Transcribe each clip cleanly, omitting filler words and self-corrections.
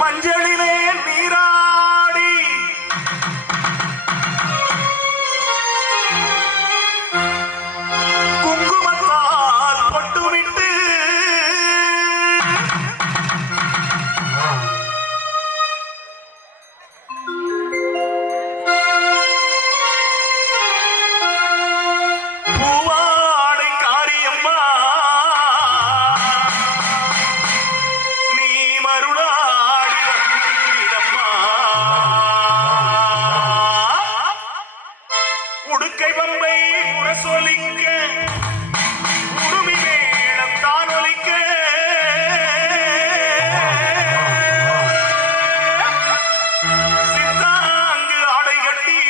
மஞ்சளிலே நீராடி குங்குமத்தால் பொட்டுவிட்டு பூவாடை காரியம்மா நீ மருளாடி வந்திடம்மா உடுக்கை பம்பை முரசொலிக்க உடுமி மேளம் தான் ஒலிக்க சித்தாங்கு ஆடை கட்டி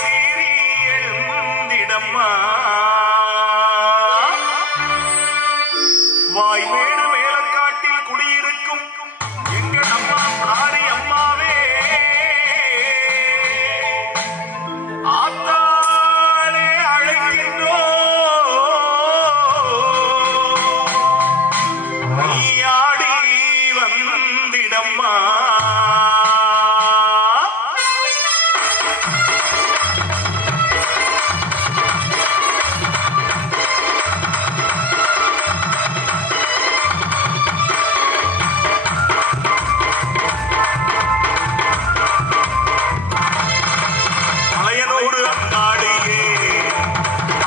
சீறி எழுந்திடம்மா வாய்மேடு மேலக்காட்டில் குடியிருக்கும் எங்கள் அம்மா பிடாரி அம்மாவே ஆத்தாளே அழைக்கின்றோ நீயாடி வந்திடம்மா மலையனூர் அங்காடியே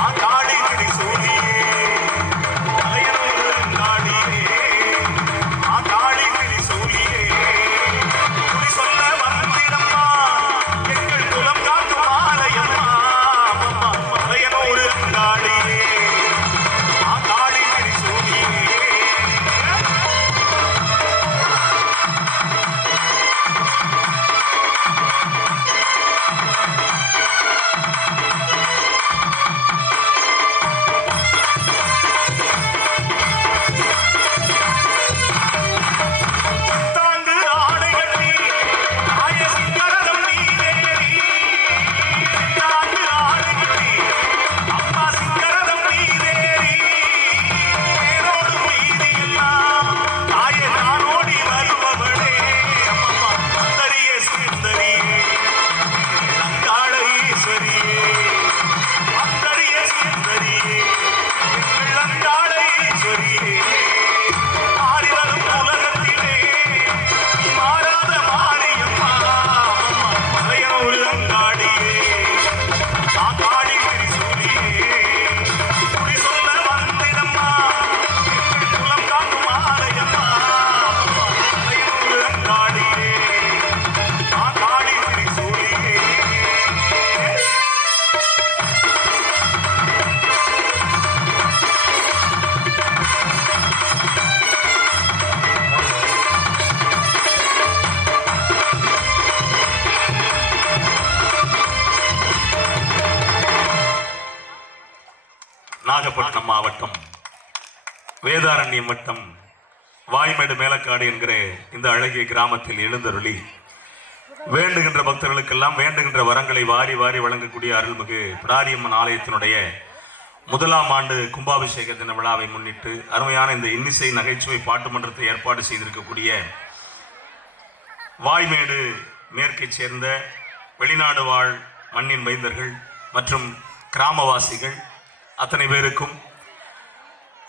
ஆங்காடி கிடி சூழியே மலையனூர் அங்காடியே ஆங்காடி கிடி சூழியே குடி சொல்ல வந்திடம்மா எங்கள் குலம் காக்கும் ஆலயம்மா மலையனூர் அங்காடியே ஆங்காடி கிடி சூழியே தாங்கு ஆடை கட்டி ஆய சிங்கரதம் நீதேவி தாங்கு ஆடை கட்டி அம்மா சிங்கரதம் நீதேவி தேரோடு மீதி எல்லாம் தாய நானோடி வருபவளே அம்மா சுந்தரியே சுந்தரியே அங்காள ஈஸ்வரியே அந்தரியே சுந்தரியே எங்கள் அங்காள ஈஸ்வரியே மாறி வரும் உலகத்திலே நீ மாறாத மாரியம்மா மலையனூர் அங்காடியே ஆங்காடி திரிசூலியே குடி சொல்ல வந்திடம்மா எங்கள் குலம் காக்கும் ஆலயம்மா மலையனூர் அங்காடியே ஆங்காடி திரிசூலியே நாகப்பட்டினம் மாவட்டம் வேதாரண்யம் வட்டம் வாய்மேடு மேலக்காடு என்கிற இந்த அழகிய கிராமத்தில் எழுந்தருளி வேண்டுகின்ற பக்தர்களுக்கெல்லாம் வேண்டுகின்ற வரங்களை வாரி வாரி வழங்கக்கூடிய அருள்மிகு பிடாரியம்மன் ஆலயத்தினுடைய முதலாம் ஆண்டு கும்பாபிஷேக தின விழாவை முன்னிட்டு அருமையான இந்த இன்னிசை நகைச்சுவை பாட்டு மன்றத்தை ஏற்பாடு செய்திருக்கக்கூடிய வாய்மேடு மேற்கைச் சேர்ந்த வெளிநாடு வாழ் மண்ணின் மைந்தர்கள் மற்றும் கிராமவாசிகள் அத்தனை பேருக்கும்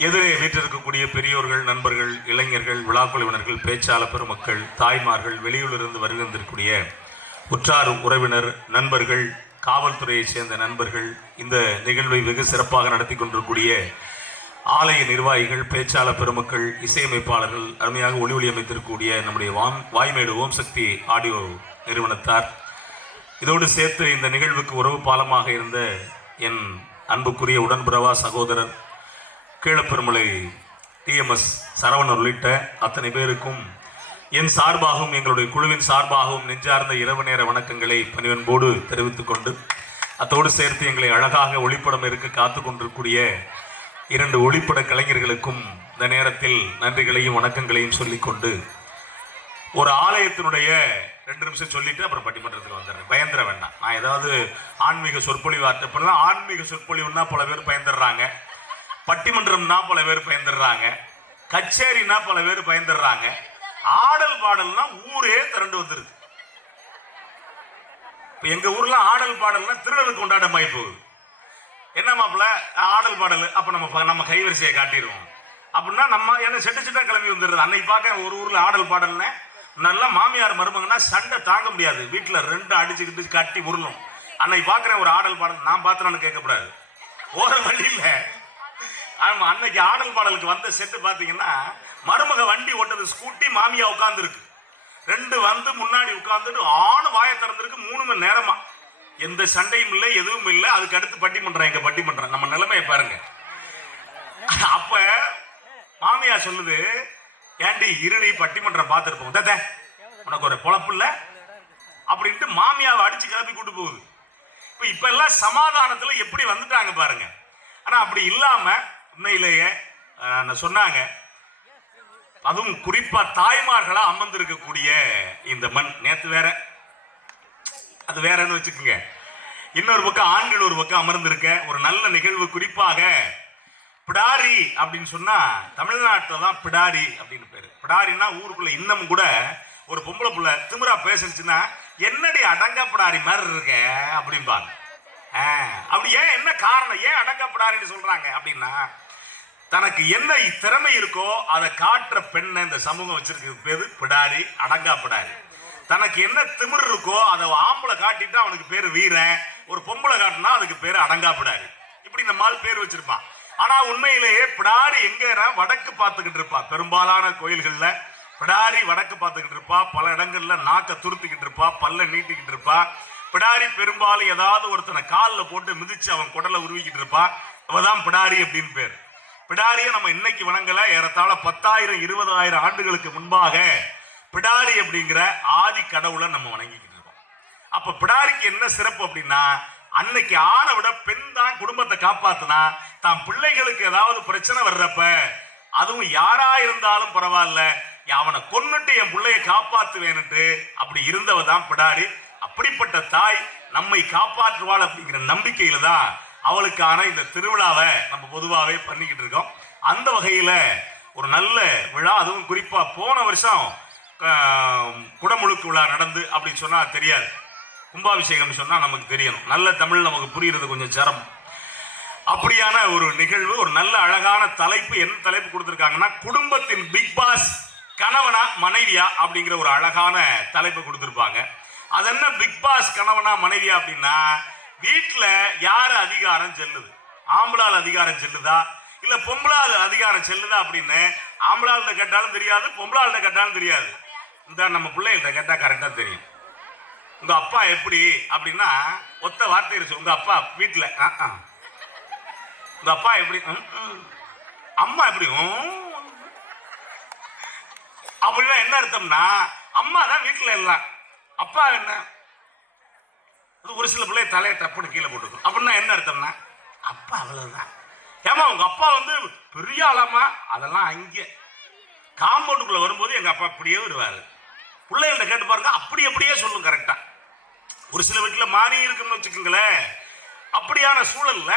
எதிரே வீற்றிருக்கக்கூடிய பெரியோர்கள், நண்பர்கள், இளைஞர்கள், விழாக்குழுவினர்கள், பேச்சாளர் பெருமக்கள், தாய்மார்கள், வெளியூரிலிருந்து வருகின்றிருக்கக்கூடிய உற்றார் உறவினர், நண்பர்கள், காவல்துறையைச் சேர்ந்த நண்பர்கள், இந்த நிகழ்வை வெகு சிறப்பாக நடத்தி கொண்டிருக்கக்கூடிய ஆலய நிர்வாகிகள், பேச்சாளர் பெருமக்கள், இசையமைப்பாளர்கள், அருமையாக ஒளி அமைத்திருக்கக்கூடிய நம்முடைய வாய்மேடு ஓம் சக்தி ஆடியோ நிறுவனத்தார், இதோடு சேர்த்து இந்த நிகழ்வுக்கு உறவு பாலமாக இருந்த என் அன்புக்குரிய உடன்பிறவா சகோதரர் கீழப்பெருமலை டிஎம்எஸ் சரவணன் உள்ளிட்ட அத்தனை பேருக்கும் என் சார்பாகவும் எங்களுடைய குழுவின் சார்பாகவும் நெஞ்சார்ந்த இரவு நேர வணக்கங்களை பணிவன்போடு தெரிவித்துக் கொண்டு, அத்தோடு சேர்த்து எங்களை அழகாக ஒளிப்படம் இருக்க காத்து கொண்டிருக்கூடிய 2 ஒளிப்பட கலைஞர்களுக்கும் இந்த நேரத்தில் நன்றிகளையும் வணக்கங்களையும் சொல்லிக்கொண்டு, ஒரு ஆலயத்தினுடைய 2 நிமிஷம் சொல்லிட்டு அப்புறம் பட்டிமன்றத்தில் வந்துடுறேன். பயந்துட வேண்டாம். நான் ஏதாவது ஆன்மீக சொற்பொழிவு ஆற்றப்படலாம். ஆன்மீக சொற்பொழிவுன்னா பல பேர் பயந்துடுறாங்க, பட்டிமன்றம்னா பல பேர் பயந்துடுறாங்க. கச்சேரினா பல பேர் பயந்துடுறாங்க, ஆடல் பாடல்னா ஊரே திரண்டு வந்துருக்கு. இப்ப எங்க ஊர்ல ஆடல் பாடல்னா திருடனுக்கு கொண்டாட்டமாயி போகுது. என்ன மாப்பிள்ள ஆடல் பாடல், அப்ப நம்ம கைவரிசையை காட்டிடுவோம் அப்படின்னா நம்ம என்ன செட்டு செட்டா கிளம்பி வந்துடுறது. அன்னைக்கு பார்க்க ஒரு ஊர்ல ஆடல் பாடல்னு நல்லா மாமியார் மருமகன்னா சண்டை தாங்க முடியாது, வீட்டுல ரெண்டு அடிச்சுக்கிட்டு கட்டி உருளும். அன்னைக்கு பார்க்குறேன் ஒரு ஆடல் பாடல், நான் பார்த்துறான்னு கேட்கக்கூடாது ஓர வழியில். ஆமா, அன்னைக்கு ஆடல் பாடலுக்கு வந்த செட்டு பார்த்தீங்கன்னா மருமக வண்டி ஓட்டது ஸ்கூட்டி, மாமியா உட்கார்ந்துருக்கு, ரெண்டு வந்து முன்னாடி உட்கார்ந்துட்டு ஆணு வாயை திறந்துருக்கு 3 மணி நேரமா. எந்த சண்டையும் இல்லை, எதுவும் இல்லை. அதுக்கு அடுத்து பட்டிமன்றம், எங்க பட்டிமன்றம். நம்ம நிலைமையை பாருங்க. அப்ப மாமியா சொல்லுது, ஏண்டி இருடி பட்டிமன்றம் பார்த்துருப்போம், தே உனக்கு ஒரு பொழப்பு இல்லை அப்படின்ட்டு மாமியாவை அடிச்சு கிளப்பி கூட்டு போகுது. இப்ப எல்லாம் சமாதானத்துல எப்படி வந்துட்டாங்க பாருங்க. ஆனா அப்படி இல்லாம உண்மையிலேயே சொன்னாங்க, அதுவும் குறிப்பா தாய்மார்களா அமர்ந்திருக்கக்கூடிய இந்த மண். நேத்து வேற அது வேறன்னு வச்சுக்கோங்க, இன்னொரு பக்கம் ஆண்கள் ஒரு பக்கம் அமர்ந்திருக்க ஒரு நல்ல நிகழ்வு. குறிப்பாக பிடாரி அப்படின்னு சொன்னா தமிழ்நாட்டில் தான் பிடாரி அப்படின்னு பேரு. பிடாரின்னா ஊருக்குள்ள இன்னமும் கூட ஒரு பொம்பளை புள்ள திமிரா பேசுச்சுன்னா என்னடி அடங்கா பிடாரி மாதிரி இருக்க அப்படிம்பாங்க. அப்படி ஏன், என்ன காரணம், ஏன் அடங்கா பிடாரின்னு சொல்றாங்க அப்படின்னா, தனக்கு என்ன திறமை இருக்கோ அதை காட்டுற பெண்ணை இந்த சமூகம் வச்சிருக்க பேரு பிடாரி, அடங்கா பிடாரி. தனக்கு என்ன திமிர் இருக்கோ அதை ஆம்பளை காட்டிட்டு அவனுக்கு பேரு வீரன், ஒரு பொம்பளை காட்டினா அதுக்கு பேரு அடங்கா பிடாரி. இப்படி இந்த மாதிரி பேர் வச்சிருப்பான். ஆனா உண்மையிலேயே பிடாரி எங்க வடக்கு பார்த்துக்கிட்டு இருப்பா. பெரும்பாலான கோயில்கள்ல பிடாரி வடக்கு பார்த்துக்கிட்டு இருப்பா. பல இடங்கள்ல நாக்க துருத்திக்கிட்டு இருப்பா, பல்ல நீட்டிக்கிட்டு இருப்பா. பிடாரி பெரும்பாலும் ஏதாவது ஒருத்தனை காலில் போட்டு மிதிச்சு அவன் குடலை உருவிக்கிட்டு இருப்பா. அவதான் பிடாரி அப்படின்னு பேர். பிடாரியை நம்ம இன்னைக்கு வணங்கல, ஏறத்தாழ 10,000 20,000 ஆண்டுகளுக்கு முன்பாக பிடாரி அப்படிங்கிற ஆதி கடவுளை நம்ம வணங்கிக்கிட்டு இருக்கோம். அப்ப பிடாரிக்கு என்ன சிறப்பு அப்படின்னா, அன்னைக்கு ஆணை விட பெண் தான் குடும்பத்தை காப்பாத்தினா, தான் பிள்ளைகளுக்கு ஏதாவது பிரச்சனை வர்றப்ப, அதுவும் யாரா இருந்தாலும் பரவாயில்ல, அவனை கொன்னுட்டு என் பிள்ளைய காப்பாத்துவேன்னுட்டு அப்படி இருந்தவ தான் பிடாரி. அப்படிப்பட்ட தாய் நம்மை காப்பாற்றுவாள் அப்படிங்கிற நம்பிக்கையில தான் அவளுக்கான இந்த திருவிழாவை நம்ம பொதுவாகவே பண்ணிக்கிட்டு இருக்கோம். அந்த வகையில ஒரு நல்ல விழா. அதுவும் குறிப்பா போன வருஷம் குடமுழுக்கு விழா நடந்து அப்படின்னு சொன்னா தெரியாது, கும்பாபிஷேகம் சொன்னா நமக்கு தெரியணும். நல்ல தமிழ் நமக்கு புரியுறது கொஞ்சம் சிரமம். அப்படியான ஒரு நிகழ்வு, ஒரு நல்ல அழகான தலைப்பு. என்ன தலைப்பு கொடுத்திருக்காங்கன்னா, குடும்பத்தின் பிக் பாஸ் கணவனா மனைவியா அப்படிங்கிற ஒரு அழகான தலைப்பு கொடுத்திருப்பாங்க. அது என்ன பிக் பாஸ் கணவனா மனைவியா அப்படின்னா, வீட்டுல யாரு அதிகாரம் செல்லுது, ஆம்பளால் அதிகாரம் செல்லுதா இல்ல பொம்பளால் அதிகாரம் செல்லுதா அப்படின்னு ஆம்பளாள்கிட்ட கேட்டாலும் தெரியாது, பொம்பளாள்கிட்ட கேட்டாலும் தெரியாது. இந்த நம்ம பிள்ளைகிட்ட கேட்டா கரெக்டா தெரியும். உங்க அப்பா எப்படி அப்படின்னா ஒத்த வார்த்தை இருக்கு. உங்க அப்பா வீட்டுல உங்க அப்பா எப்படி, அம்மா எப்படி அப்படின்னா என்ன அர்த்தம்னா, அம்மா தான் வீட்டுல எல்லாம், அப்பா என்ன. ஒரு சில பிள்ளை தலையை தப்புன்னு கீழே போட்டுக்கும். அப்படின்னா என்ன அர்த்தம்னா, அப்பா அவ்வளவுதான். ஏமா உங்க அப்பா வந்து பெரிய ஆளாமா, அதெல்லாம் அங்கே காம்பவுண்டுக்குள்ள வரும்போது எங்க அப்பா அப்படியே வருவாரு. பிள்ளைகள்ட்ட கேட்டு பாருங்க, அப்படி அப்படியே சொல்லும் கரெக்டா. ஒரு சில வீட்டுல மாறி இருக்குன்னு வச்சுக்கோங்களேன். அப்படியான சூழல்ல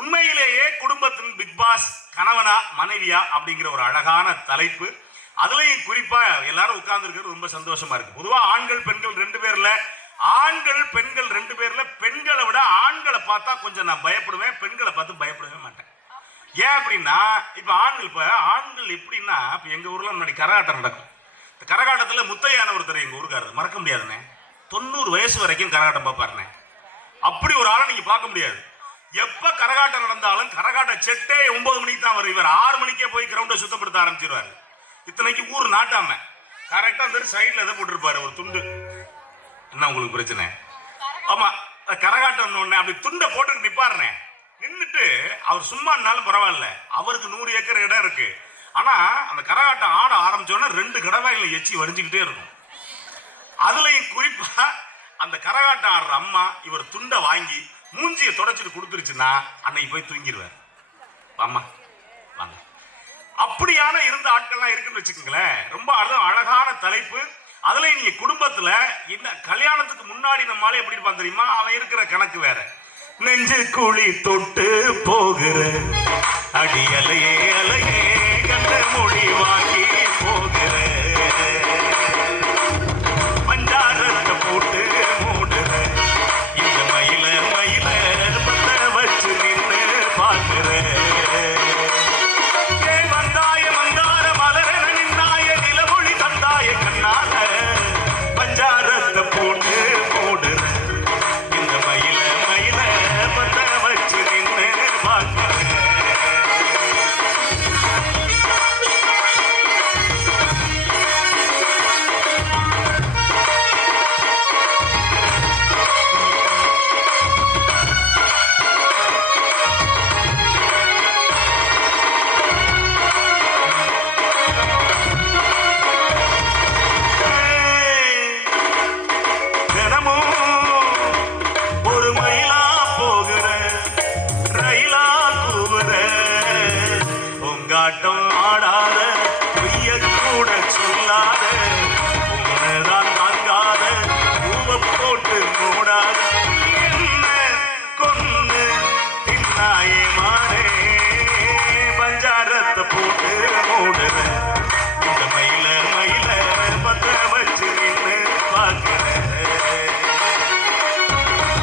உண்மையிலேயே குடும்பத்தின் பிக் பாஸ் கணவனா மனைவியா அப்படிங்கிற ஒரு அழகான தலைப்பு. அதுலயும் குறிப்பா எல்லாரும் உட்கார்ந்து இருக்கிறது ரொம்ப சந்தோஷமா இருக்கு. பொதுவா ஆண்கள் பெண்கள் 2 பேர்ல, ஆண்கள் பெண்கள் 2 பேர்ல பெண்களை விட ஆண்களை பார்த்தா கொஞ்சம் நான் பயப்படுவேன், பெண்களை பார்த்து பயப்படவே மாட்டேன். ஏன் அப்படின்னா, இப்ப ஆண்கள் எப்படின்னா, இப்ப எங்க ஊர்ல முன்னாடி கரகாட்டம் நடக்கும். இந்த கரகாட்டத்துல முத்தையான ஒருத்தர் எங்க ஊருக்காரர், மறக்க முடியாதுண்ணே. 90 வயசு வரைக்கும் கரகாட்டம் பார்ப்பாருண்ணே. அப்படி ஒரு ஆளை நீங்க பார்க்க முடியாது. எப்ப கரகாட்டம் நடந்தாலும் கரகாட்ட செட்டே 9 மணிக்கு தான் வரும். இவர் 6 மணிக்கே போய் கிரவுண்டை சுத்தப்படுத்த ஆரம்பிச்சிருவாரு. இத்தனைக்கு ஊர் நாட்டாம கரெக்டா அந்த சைட்ல எதை போட்டிருப்பாரு, ஒரு துண்டு. என்ன உங்களுக்கு பிரச்சனை? ஆமா, கரகாட்டம் அப்படி துண்டை போட்டு நிப்பாருனே. நின்றுட்டு அவர் சும்மா இருந்தாலும் பரவாயில்ல, அவருக்கு 100 ஏக்கர் இடம் இருக்கு. ஆனா அந்த கரகாட்டம் ஆட ஆரம்பிச்சோன்னா 2 கடவாயில எச்சி வடிஞ்சுக்கிட்டே இருக்கும். அதுலயும் குறிப்பா அந்த கரகாட்டம் ஆடுற அம்மா இவர் துண்டை வாங்கி மூஞ்சியை தொடச்சிட்டு கொடுத்துருச்சுன்னா அன்னைக்கு போய் தூங்கிடுவார். அம்மா வாங்க. அப்படியான இருந்த ஆட்கள்லாம் இருக்குன்னு வச்சுக்கோங்களேன். ரொம்ப அழகான தலைப்பு. அதுல நீங்க குடும்பத்துல இந்த கல்யாணத்துக்கு முன்னாடி நம்மளால எப்படி இருப்பான் தெரியுமா, அவன் இருக்கிற கணக்கு வேற. நெஞ்சு குழி தொட்டு போகிற அடி அலையே அலையே கண்ட மொழி மூடுற இந்த மயில மயில பத்த வச்சு நின்று பார்க்கிற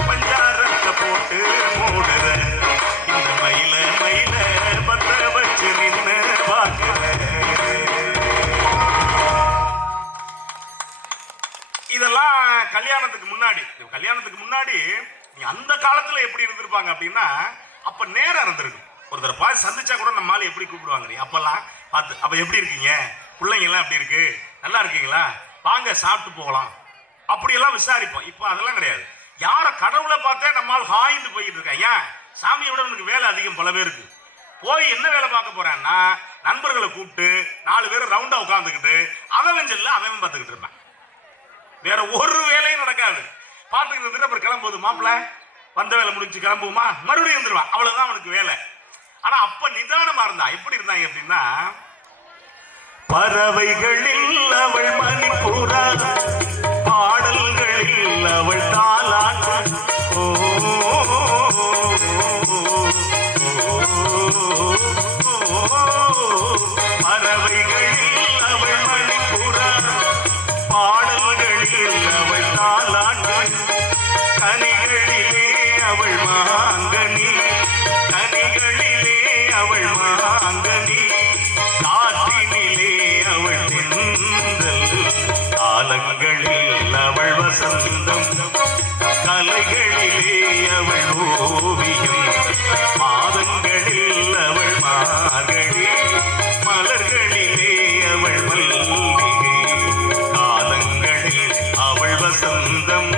பஞ்சாரத்தை போட்டு மூடுற இந்த மயில மயில பத்த வச்சு நின்று பார்க்கிற. இதெல்லாம் கல்யாணத்துக்கு முன்னாடி நீ அந்த காலத்துல எப்படி இருந்திருப்பாங்க அப்படின்னா, அப்ப நேரம் இருந்திருக்கு. ஒருத்தரை பார்த்து சந்திச்சா கூட நம்ம ஆளு எப்படி கூப்பிடுவாங்க அப்பெல்லாம் பார்த்து, அப்ப எப்படி இருக்கீங்க, பிள்ளைங்க எல்லாம் எப்படி இருக்கு, நல்லா இருக்கீங்களா, வாங்க சாப்பிட்டு போகலாம், அப்படியெல்லாம் விசாரிப்போம். இப்ப அதெல்லாம் கிடையாது. யார கடவுளை பார்த்தே நம்மால் ஹாய்ந்து போயிட்டு இருக்கேன். ஏன் சாமியை விட உனக்கு வேலை அதிகம் பல பேருக்கு. போய் என்ன வேலை பார்க்க போறான்னா, நண்பர்களை கூப்பிட்டு 4 பேர் ரவுண்டா உட்காந்துக்கிட்டு அவன் செல்ல அவன் பார்த்துக்கிட்டு இருப்பேன். வேற ஒரு வேலையும் நடக்காது. பார்த்துக்கிட்டு இருந்துட்டு அப்புறம் கிளம்புவது, மாப்பிள்ள வந்த வேலை முடிஞ்சு கிளம்புவோமா, மறுபடியும் இருந்துருவான். அவ்வளவுதான் அவனுக்கு வேலை. ஆனா அப்ப நிதானமா இருந்தா எப்படி இருந்தாங்க அப்படின்னா, பறவைகளில் அவள் மணிப்புறா, பாடல்களில் அவள் தாலாட்டு, பறவைகளில் அவள் மணிப்புறா, பாடல்களில் அவள் தாலாட்டு, கனிகளிலே அவள் மாங்கனி, கனிகளிலே அவள் மாங்கனி, காற்றினிலே அவள் தென்றல், காலங்களில் அவள் வசந்தம், கலைகளிலே அவள் ஓவியம், மாதங்களில் அவள் மார்கழி, மலர்களிலே அவள் மல்லிகை, காலங்களில் அவள் வசந்தம்.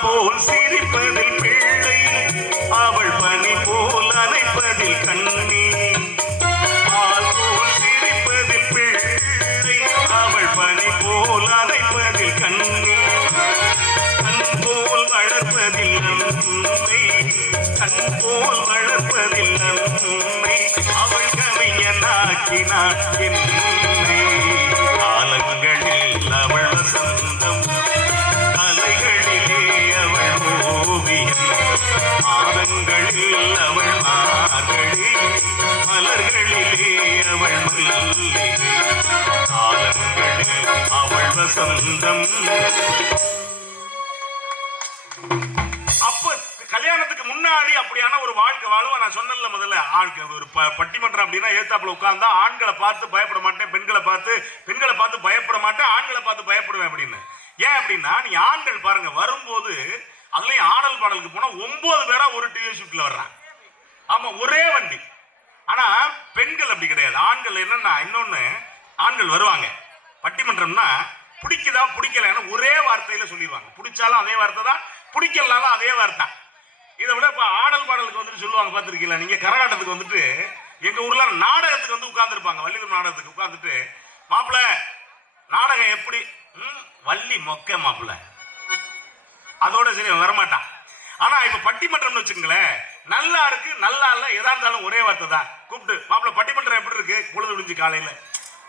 போல் சிரிப்பதில் பிள்ளை, அவள் பனி போல் அணைப்பதில் கண்ணி, பால் போல் சிரிப்பதில் பிள்ளை, அவள் பனி போல் அணைப்பதில் கண்ணி, கண் போல் வளர்ப்பதில் நன்மை, கண் போல் வளர்ப்பதில் நன்மை, அவள் கவிஞனாக்கினாள் என்னை, காலங்களில் அவள் வசந்தம், மாதங்களில் அவள் மார்கழி, மலர்களிலே அவள் மல்லிகை, காலங்களில் அவள் வசந்தம். அப்ப கல்யாணத்துக்கு முன்னாடி அப்படியான ஒரு வாழ்க்கை வாழுவ. நான் சொன்னல முதல்ல, ஒரு பட்டிமன்றம் அப்படின்னா ஏத்தாப்புல உட்கார்ந்தா ஆண்களை பார்த்து பயப்பட மாட்டேன், பெண்களை பார்த்து பயப்பட மாட்டேன், ஆண்களை பார்த்து பயப்படுவேன் அப்படின்னு. ஏன் அப்படின்னா, நீங்க ஆண்கள் பாருங்க, வரும்போது அதுலயும் ஆடல் பாடலுக்கு போனா 9 பேரா ஒரு டிவி ஷூட்ல வர்றாங்க. ஆமா, ஒரே வண்டி. ஆனா பெண்கள் அப்படி கிடையாது. ஆண்கள் என்னன்னா, இன்னொன்னு, ஆண்கள் வருவாங்க பட்டிமன்றம்னா, பிடிக்குதா பிடிக்கல ஒரே வார்த்தையில சொல்லிடுவாங்க. பிடிச்சாலும் அதே வார்த்தை தான், பிடிக்கலனாலும் அதே வார்த்தை. இதை விட இப்ப ஆடல் பாடலுக்கு வந்துட்டு சொல்லுவாங்க, பார்த்துருக்கீங்களா நீங்க, கரகாட்டத்துக்கு வந்துட்டு எங்க ஊர்ல நாடகத்துக்கு வந்து உட்கார்ந்துருப்பாங்க, வள்ளிதம் நாடகத்துக்கு உட்கார்ந்துட்டு, மாப்பிள்ள நாடகம் எப்படி, வள்ளி மொக்க மாப்பிள்ள, அதோட சரி வரமாட்டான். ஆனா இப்ப பட்டிமன்றம்னு வச்சுங்களேன், நல்லா இருக்கு நல்லா இல்ல எதா இருந்தாலும் ஒரே வார்த்தை தான். கூப்பிட்டு, மாப்பிள்ள பட்டிமன்றம் எப்படி இருக்கு, பொழுது விடிஞ்சு காலையில,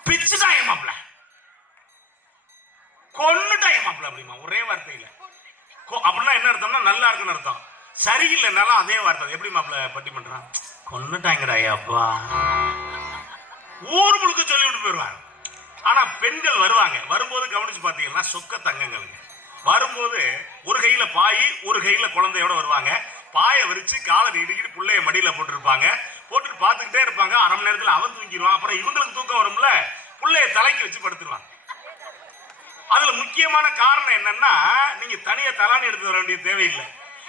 பிச்சுட்டாங்க மாப்பிள்ள, கொன்னுட்டாங்க மாப்பிள்ள அப்படிமா, ஒரே வார்த்தையில. அப்படின்னா என்ன அர்த்தம்னா, நல்லா இருக்குன்னு அர்த்தம். சரியில்லைனாலும் அதே வார்த்தை. எப்படி மாப்பிள்ள பட்டிமன்றம், கொன்னுட்டாங்கடா அப்பா, ஊர் முழுக்க சொல்லிவிட்டு போயிடுவாங்க. ஆனா பெண்கள் வருவாங்க, வரும்போது கவனிச்சு பார்த்தீங்கன்னா சொக்க தங்கங்களுங்க. வரும்போது ஒரு கையில பாய், ஒரு கையில குழந்தையோட வருவாங்க. பாயை விரிச்சு காலை நீடிக்கிட்டு பிள்ளைய மடியில போட்டுருப்பாங்க. போட்டுட்டு பார்த்துக்கிட்டே இருப்பாங்க. அரை மணி நேரத்தில் அவன் தூங்கிடுவான். அப்புறம் இவங்களுக்கு தூக்கம் வரும்ல, பிள்ளைய தலைக்கு வச்சு படுத்துருவாங்க. அதுல முக்கியமான காரணம் என்னன்னா, நீங்க தனியா தலானி எடுத்து வர வேண்டிய தேவையில்லை.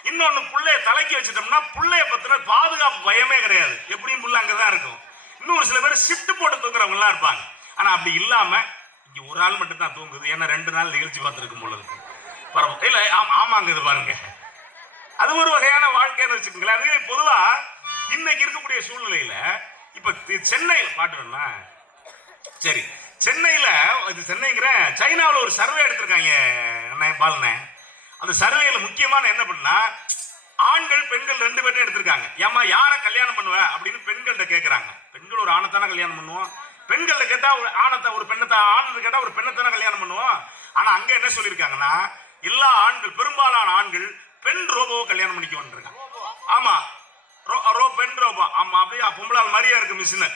இன்னொன்னு, பிள்ளைய தலைக்கு வச்சுட்டோம்னா பிள்ளைய பத்தின பாதுகாப்பு பயமே கிடையாது. எப்படியும் புள்ள அங்கதான் இருக்கும். இன்னும் ஒரு சில பேர் ஷிஃப்ட் போட்டு தூங்குறவங்க எல்லாம் இருப்பாங்க. ஆனா அப்படி இல்லாம இங்க ஒரு ஆள் மட்டும் தான் தூங்குது. ஏன்னா 2 நாள் நிகழ்ச்சி பார்த்துருக்கும் போல இருக்கு. இல்ல ஆமாங்க, இது பாருங்க, அது ஒரு வகையான வாழ்க்கைன்னு வச்சுக்கோங்களேன். அதுவே பொதுவா இன்னைக்கு இருக்கக்கூடிய சூழ்நிலையில, இப்ப சென்னையில் பாட்டுன்னா, சரி சென்னையில, இது சென்னைங்கிற சைனாவில் ஒரு சர்வே எடுத்திருக்காங்க பாலன. அந்த சர்வேல முக்கியமான என்ன பண்ணா, ஆண்கள் பெண்கள் ரெண்டு பேரும் எடுத்திருக்காங்க. ஏமா யாரை கல்யாணம் பண்ணுவ அப்படின்னு பெண்கள்கிட்ட கேட்கறாங்க. பெண்கள் ஒரு ஆணைத்தானே கல்யாணம் பண்ணுவோம். பெண்கள்ட்ட கேட்டா ஒரு ஆணத்தை, ஒரு பெண்ணத்தை, ஆண் கேட்டா ஒரு பெண்ணத்தானே கல்யாணம் பண்ணுவோம். ஆனா அங்க என்ன சொல்லியிருக்காங்கன்னா, எல்லா ஆண்கள், பெரும்பாலான ஆண்கள் பெண் ரோபோவை கல்யாணம் பண்ணிக்க வந்துருக்காங்க. ஆமா, பெண் ரோபோ. ஆமா, அப்படியே பொம்பளால் மாதிரியா இருக்கு மிஷின்.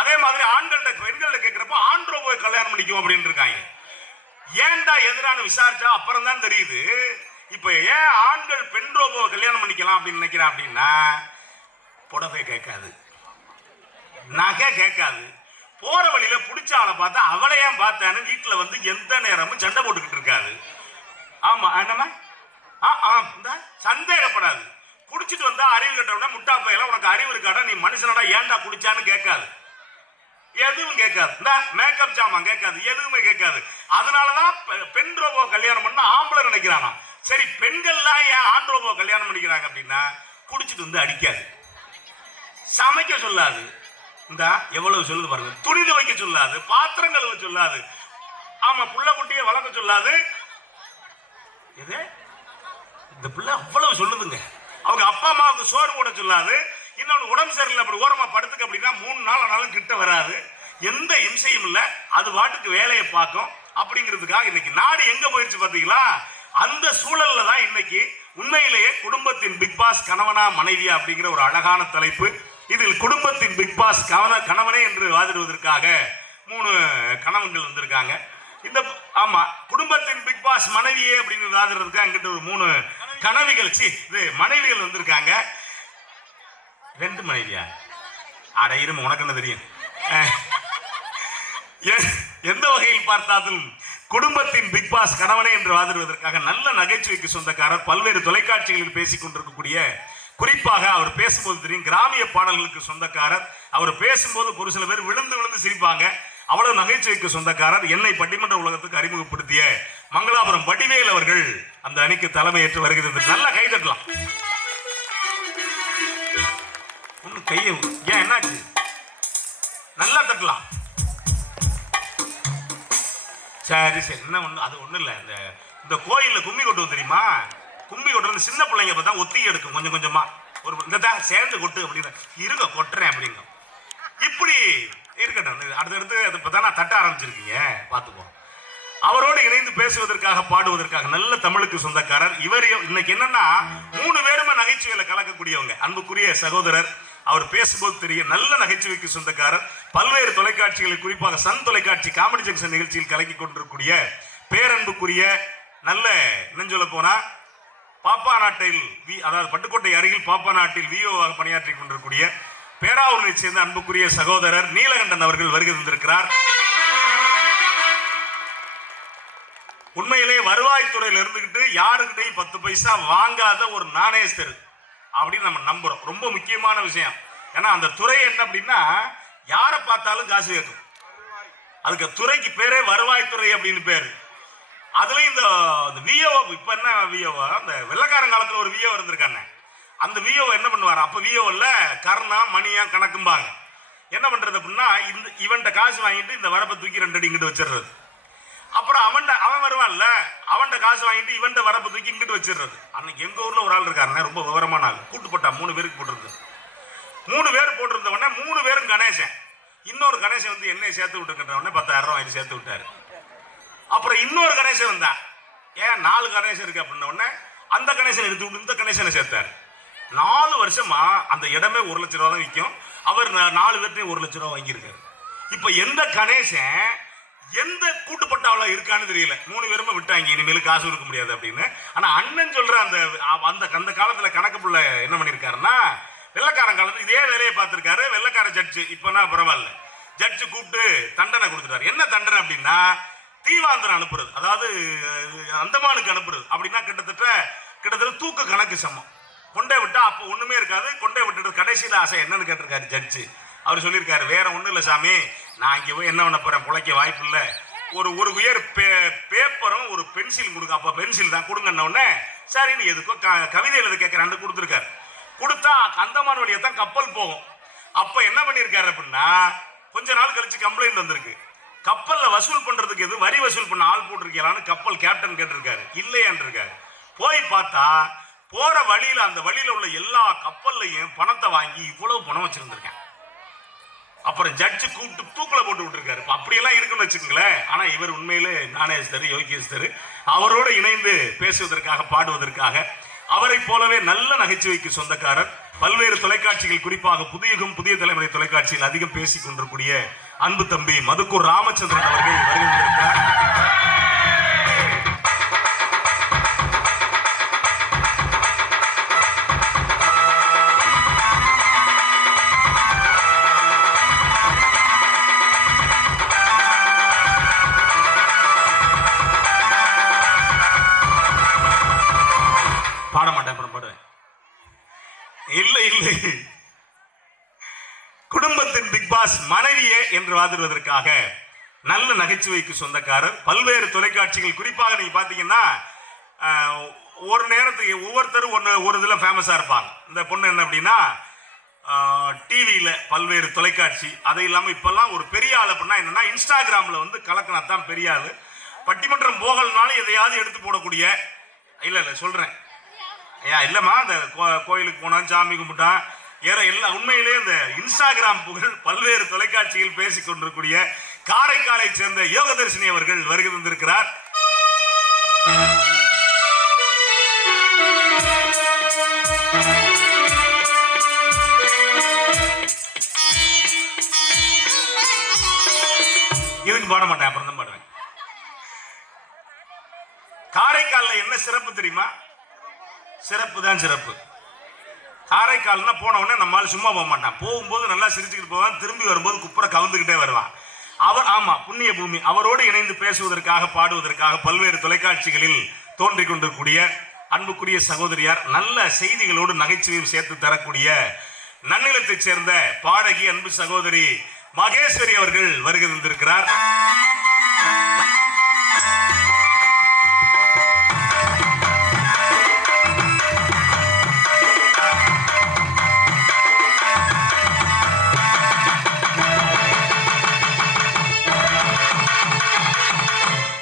அதே மாதிரி ஆண்கள்ட்ட பெண்கள்ட்ட கேட்கிறப்போ ஆண் ரோபோவை கல்யாணம் பண்ணிக்கும் அப்படின்னு இருக்காங்க. ஏன்டா எதிரான விசாரிச்சா அப்புறம் தான் தெரியுது. இப்ப ஏன் ஆண்கள் பெண் ரோபோவை கல்யாணம் பண்ணிக்கலாம் அப்படின்னு நினைக்கிறேன் அப்படின்னா, புடவை கேட்காது, நகை கேட்காது, போற வழியில பிடிச்ச ஆளை பார்த்தா அவளை ஏன் பார்த்தான்னு வீட்டுல வந்து எந்த நேரமும் சண்டை போட்டுக்கிட்டு இருக்காது. ஆமா, என்னமா சந்தேகப்படாது. குடிச்சிட்டு வந்தா அறிவு கட்டவன முட்டா பையல உனக்கு அறிவு இருக்காடா, நீ மனுஷனடா ஏன்டா குடிச்சான்னு கேட்காது. எதுவும் கேட்காது. இந்த மேக்கப் ஜாமான் கேட்காது, எதுவுமே கேட்காது. அதனாலதான் பெண் ரோபோ கல்யாணம் பண்ணா ஆம்பளை நினைக்கிறானா. சரி, பெண்கள்லாம் ஏன் ஆண் ரோபோ கல்யாணம் பண்ணிக்கிறாங்க அப்படின்னா, குடிச்சிட்டு வந்து அடிக்காது, சமைக்க சொல்லாது, இந்த எவ்வளவு சொல்லுது பாருங்க, துணி துவைக்க சொல்லாது, பாத்திரம் கழுவ சொல்லாது, ஆமா புள்ள குட்டியை வளர்க்க சொல்லாது. எது இந்த பிள்ளை அவ்வளவு சொல்லுதுங்க. அவங்க அப்பா அம்மாவுக்கு சோறு போட சொல்லாது. இன்னொன்று உடம்பு சரியில்லை அப்படி ஓரமா படுத்துக்க அப்படின்னா 3 நாள் ஆனாலும் கிட்ட வராது. எந்த இம்சையும் இல்லை, அது வாட்டுக்கு வேலையை பார்க்கும். அப்படிங்கிறதுக்காக இன்னைக்கு நாடு எங்க போயிடுச்சு பாத்தீங்களா? அந்த சூழல்ல தான் இன்னைக்கு உண்மையிலேயே குடும்பத்தின் பிக் பாஸ் கணவனா மனைவியா அப்படிங்கிற ஒரு அழகான தலைப்பு. இதில் குடும்பத்தின் பிக் பாஸ் கணவனே என்று வாதிடுவதற்காக 3 கணவன்கள் வந்திருக்காங்க. இந்த ஆமா, குடும்பத்தின் பிக் பாஸ் மனைவியே அப்படின்னு வாதிடுறதுக்கு அங்கிட்ட ஒரு 3 கனவிகள், இது மனைவிகள் வந்திருக்காங்க. 2 மனைவியா? அட இரும, உனக்கு என்ன தெரியும்? எந்த வகையில் பார்த்தாலும் குடும்பத்தின் பிக் பாஸ் கணவனே என்று வாதிடுவதற்காக நல்ல நகைச்சுவைக்கு சொந்தக்காரர், பல்வேறு தொலைக்காட்சிகளில் பேசிக் கொண்டிருக்கக்கூடிய, குறிப்பாக அவர் பேசும்போது தெரியும் கிராமிய பாடல்களுக்கு சொந்தக்காரர். அவர் பேசும்போது ஒரு சில பேர் விழுந்து விழுந்து சிரிப்பாங்க. அவ்வளவு நகைச்சுவைக்கு சொந்தக்காரர். என்னை பட்டிமன்ற உலகத்துக்கு அறிமுகப்படுத்திய மங்களாபுரம் வடிவேல் அவர்கள் அந்த அணிக்கு தலைமையேற்று வருகிறது. நல்ல கை தட்டலாம். கையை ஏன் என்னாச்சு? நல்லா தட்டலாம். சரி சரி, என்ன ஒண்ணு, அது ஒண்ணு இல்ல. இந்த கோயில்ல கும்மி கொட்டுவோம் தெரியுமா? கும்மி கொட்டுறது சின்ன பிள்ளைங்க பார்த்தா ஒத்தி எடுக்கும் கொஞ்சம் கொஞ்சமா. ஒரு இந்த சேர்ந்து கொட்டு அப்படின்னு இருங்க, கொட்டுறேன் அப்படிங்க. இப்படி இருக்கட்டும். அடுத்தடுத்து அது இப்பதான் நான் தட்ட ஆரம்பிச்சிருக்கீங்க, பார்த்துக்கோ. அவரோடு இணைந்து பேசுவதற்காக, பாடுவதற்காக நல்ல தமிழுக்கு சொந்தக்காரர் இவர். இன்னைக்கு என்னன்னா 3 பேருமே நகைச்சுவையில கலக்கக்கூடியவங்க. அன்புக்குரிய சகோதரர், அவர் பேசும்போது தெரியும் நல்ல நகைச்சுவைக்கு சொந்தக்காரர். பல்வேறு தொலைக்காட்சிகளில், குறிப்பாக சன் தொலைக்காட்சி காமெடி ஜங்ஷன் நிகழ்ச்சியில் கலக்கி கொண்டிருக்கூடிய பேரன்புக்குரிய, நல்ல என்ன சொல்ல போனா பாப்பா நாட்டில், அதாவது பட்டுக்கோட்டை அருகில் பாப்பா நாட்டில் விஓவாக பணியாற்றி கொண்டிருக்கூடிய பேராவூரை சேர்ந்த அன்புக்குரிய சகோதரர் நீலகண்டன் அவர்கள் வருகை தந்திருக்கிறார். உண்மையிலே வருவாய்த்துறையில் இருந்துகிட்டு யாருக்கிட்டையும் 10 பைசா வாங்காத ஒரு நாணயஸ்தர் அப்படின்னு நம்ம நம்புறோம். ரொம்ப முக்கியமான விஷயம். ஏன்னா அந்த துறை என்ன அப்படின்னா, யாரை பார்த்தாலும் காசு கேட்கும். அதுக்கு துறைக்கு பேரே வருவாய்த்துறை அப்படின்னு பேரு. அதுலயும் இந்த விஓ, இப்ப என்ன விஓ, அந்த வெள்ளக்காரன் காலத்துல ஒரு விஓ இருந்திருக்காங்க. அந்த விஓ என்ன பண்ணுவார், அப்ப விஓ இல்ல கர்ணா மணியா கணக்கும்பாங்க. என்ன பண்றது அப்படின்னா, இவன்கிட்ட காசு வாங்கிட்டு இந்த வரப்பை தூக்கி 2 அடி இங்கிட்டு வச்சிடுறது. அப்புறம் அவன் வருவான்ல, அவன்கிட்ட காசு வாங்கிட்டு இவன்கிட்ட வரப்பை தூக்கி இங்கிட்டு வச்சிடுறது. அன்னைக்கு எங்க ஊர்ல ஒரு ஆள் இருக்காருன்னா, ரொம்ப விவரமான ஆள், கூட்டு போட்டா 3 பேருக்கு போட்டிருக்கு. 3 பேர் போட்டிருந்த உடனே 3 பேரும் கணேசன், இன்னொரு கணேசன் வந்து என்னை சேர்த்து விட்டுருக்கின்ற உடனே 10,000 ரூபாய் சேர்த்து விட்டாரு. அப்புறம் இன்னொரு கணேசன் வந்தா, ஏன் 4 கணேசன் இருக்கு அப்படின்ன உடனே அந்த கணேசன் எடுத்து விட்டு இந்த கணேசனை சேர்த்தாரு. 4 வருஷமா அந்த இடமே 1 லட்சம் ரூபா தான் விற்கும். அவர் 4 பேர்ட்டையும் 1 லட்சம் ரூபா வாங்கியிருக்காரு. இப்ப எந்த கணேசன் எந்த கூட்டுப்பட்டாவில் இருக்கான்னு தெரியல. 3 பேருமே விட்டாங்க, இனிமேல் காசு கொடுக்க முடியாது அப்படின்னு. ஆனா அண்ணன் சொல்ற அந்த காலத்துல கணக்கு புள்ள என்ன பண்ணிருக்காருன்னா, வெள்ளக்காரன் காலத்துல இதே வேலையை பார்த்திருக்காரு. வெள்ளக்கார ஜட்ஜு, இப்பனா பரவாயில்ல, ஜட்ஜு கூப்பிட்டு தண்டனை கொடுத்துட்டாரு. என்ன தண்டனை அப்படின்னா, தீவாந்திரம் அனுப்புறது, அதாவது அந்தமானுக்கு அனுப்புறது. அப்படின்னா கிட்டத்தட்ட தூக்கு கணக்கு சமம். கொண்டே விட்டா அப்போ ஒண்ணுமே இருக்காது. கொண்டே விட்டுட்டு கடைசியில் ஆசை என்னன்னு கேட்டிருக்காரு ஜட்ஜு. அவர் சொல்லியிருக்காரு, வேற ஒண்ணும் இல்லை சாமி, நான் இங்கே போய் என்ன பண்ண போறேன், பிழைக்க வாய்ப்பு இல்லை, ஒரு உயர் பேப்பரும் ஒரு பென்சில் கொடுங்க. அப்போ பென்சில் தான் கொடுங்கன்ன உடனே சரின்னு எதுக்கோ கவிதை எழுத கேட்கிறான்னு கொடுத்துருக்காரு. கொடுத்தா அந்தமான் வழியை தான் கப்பல் போகும். அப்ப என்ன பண்ணியிருக்காரு அப்படின்னா, கொஞ்ச நாள் கழிச்சு கம்ப்ளைண்ட் வந்திருக்கு, கப்பல்ல வசூல் பண்றதுக்கு எது வரி வசூல் பண்ண ஆள் போட்டிருக்கலான்னு கப்பல் கேப்டன் கேட்டிருக்காரு. இல்லையான் இருக்காரு. போய் பார்த்தா போற வழியில அந்த வழியில உள்ள எல்லா கப்பல்லையும் பணத்தை வாங்கி இவ்வளவு பணம் வச்சிருந்திருக்கேன். அப்புறம் ஜட்ஜு கூப்பிட்டு தூக்கில போட்டு விட்டுருக்காரு. அப்படியெல்லாம் இருக்குன்னு வச்சுக்கோங்களேன். ஆனா இவர் உண்மையிலே ஞானேஸ்வரர், யோகேஸ்வரர், அவரோடு இணைந்து பேசுவதற்காக பாடுவதற்காக அவரை போலவே நல்ல நகைச்சுவைக்கு சொந்தக்காரர், பல்வேறு தொலைக்காட்சிகள், குறிப்பாக புதியகம் புதிய தலைமுறை தொலைக்காட்சியில் அதிகம் பேசிக் கொண்டிருக்கூடிய அன்பு தம்பி மதுக்கூர் ராமச்சந்திரன் அவர்கள் வருகின்றிருக்கிறார். பாட மாட்டேன், அப்புறம் பாடுவேன். இல்லை இல்லை, குடும்பத்தின் பிக் பாஸ் மனைவியே என்று வாதிடுவதற்காக நல்ல நகைச்சுவைக்கு சொந்தக்காரர், பல்வேறு தொலைக்காட்சிகள், குறிப்பாக நீங்க பாத்தீங்கன்னா ஒரு நேரத்துக்கு ஒவ்வொருத்தரும் ஒரு இதுல ஃபேமஸா இருப்பாங்க. இந்த பொண்ணு என்ன அப்படின்னா டிவியில பல்வேறு தொலைக்காட்சி, அதை இல்லாம இப்பெல்லாம் ஒரு பெரிய ஆள் அப்படின்னா என்னன்னா இன்ஸ்டாகிராம்ல வந்து கலக்கினாத்தான் பெரிய ஆள். பட்டிமன்றம் போகலனாலும் எதையாவது எடுத்து போடக்கூடிய, இல்ல இல்ல சொல்றேன் ஐயா, இல்லம்மா அந்த கோயிலுக்கு போனான், சாமி கும்பிட்டான், எல்லாம் உண்மையிலேயே இந்த இன்ஸ்டாகிராம் புகழ் பல்வேறு தொலைக்காட்சியில் பேசிக் கொண்டிருக்கூடிய காரைக்காலை சேர்ந்த யோகதர்ஷினி அவர்கள் வருகை தந்திருக்கிறார். இதுக்கு பாட மாட்டேன், அப்புறம் தான் பாடுவேன். காரைக்காலில் என்ன சிறப்பு தெரியுமா? சிறப்பு தான் சிறப்பு. காரைக்கால்னா போன உடனே நம்மளால சும்மா போக மாட்டான். போகும்போது நல்லா சிரிச்சுக்கிட்டு போவான், திரும்பி வரும்போது குப்புற கவுந்துக்கிட்டே வருவான். அவர் ஆமா புண்ணிய பூமி. அவரோடு இணைந்து பேசுவதற்காக பாடுவதற்காக பல்வேறு தொலைக்காட்சிகளில் தோன்றிக் கொண்டிருக்கூடிய அன்புக்குரிய சகோதரியார், நல்ல செய்திகளோடு நகைச்சுவையும் சேர்த்து தரக்கூடிய நன்னிலத்தைச் சேர்ந்த பாடகி அன்பு சகோதரி மகேஸ்வரி அவர்கள் வருகை தந்திருக்கிறார்.